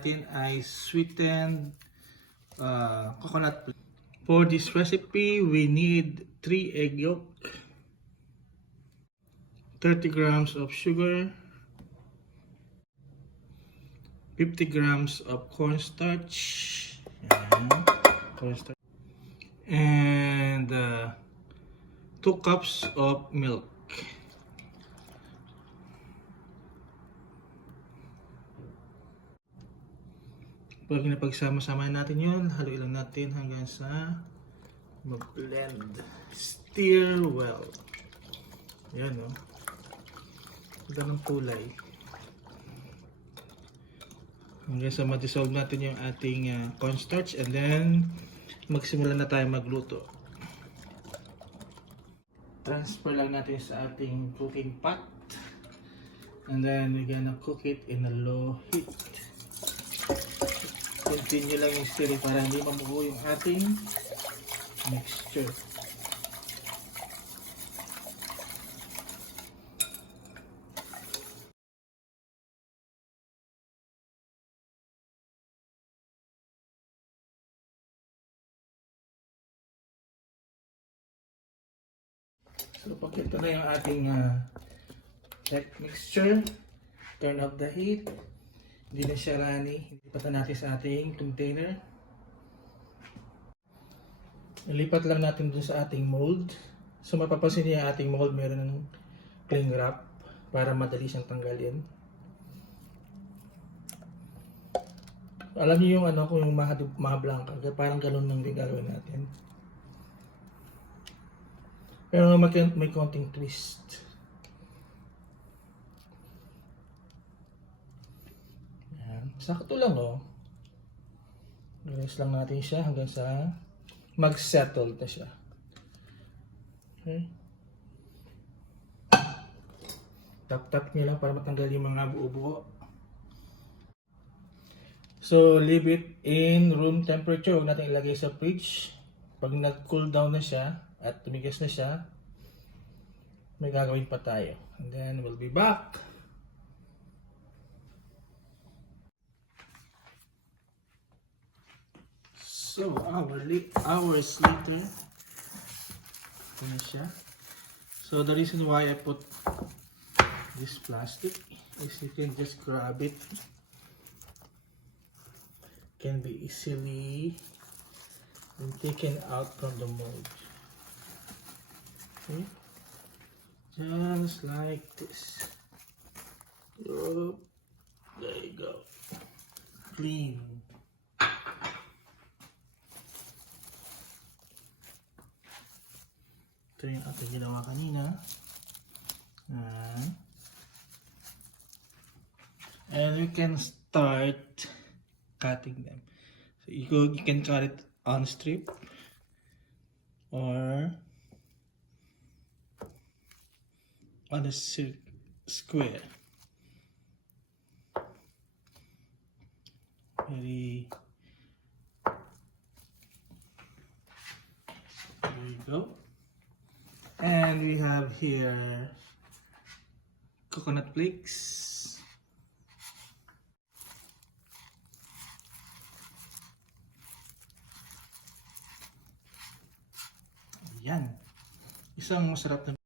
natin ay sweetened coconut. For this recipe, we need 3 egg yolk, 30 grams of sugar, 50 grams of cornstarch, and 2 cups of milk. Pag napagsama-sama natin yun, haluin lang natin hanggang sa mag-blend. Stir well. Yan, no? Ganda ng kulay. Hanggang sa ma-dissolve natin yung ating cornstarch, and then magsimula na tayo magluto. Transfer lang natin sa ating cooking pot, and then we're gonna cook it in a low heat. Continue lang yung stirring para hindi mamuho yung ating mixture. So pag ito na yung ating mixture, turn off the heat. Hindi na siya runny. Ilipat na natin sa ating container. Ilipat lang natin dun sa ating mold. So mapapansin niyo yung ating mold meron ng cling wrap para madali siyang tanggalin. Alam niyo yung kung yung maha-blanca, parang ganun lang din gagawin natin. Pero may konting twist. Sakto lang, oh. Release lang natin siya hanggang sa mag-settle na siya. Okay. Tap-tap nyo lang para matanggal yung mga buo-buo. So, leave it in room temperature. Huwag natin ilagay sa fridge. Pag nag-cool down na siya at tumigas na siya, may gagawin pa tayo. And then, we'll be back. So, hours later, finish siya. So, the reason why I put this plastic is you can just grab it. Can be easily taken out from the mold. Okay? Just like this. Oh, there you go. Clean. Ito yung ating ginawa kanina. And we can start cutting them. So you can cut it on strip or on a square. There you go. And we have here coconut flakes. Yan. Isang masarap na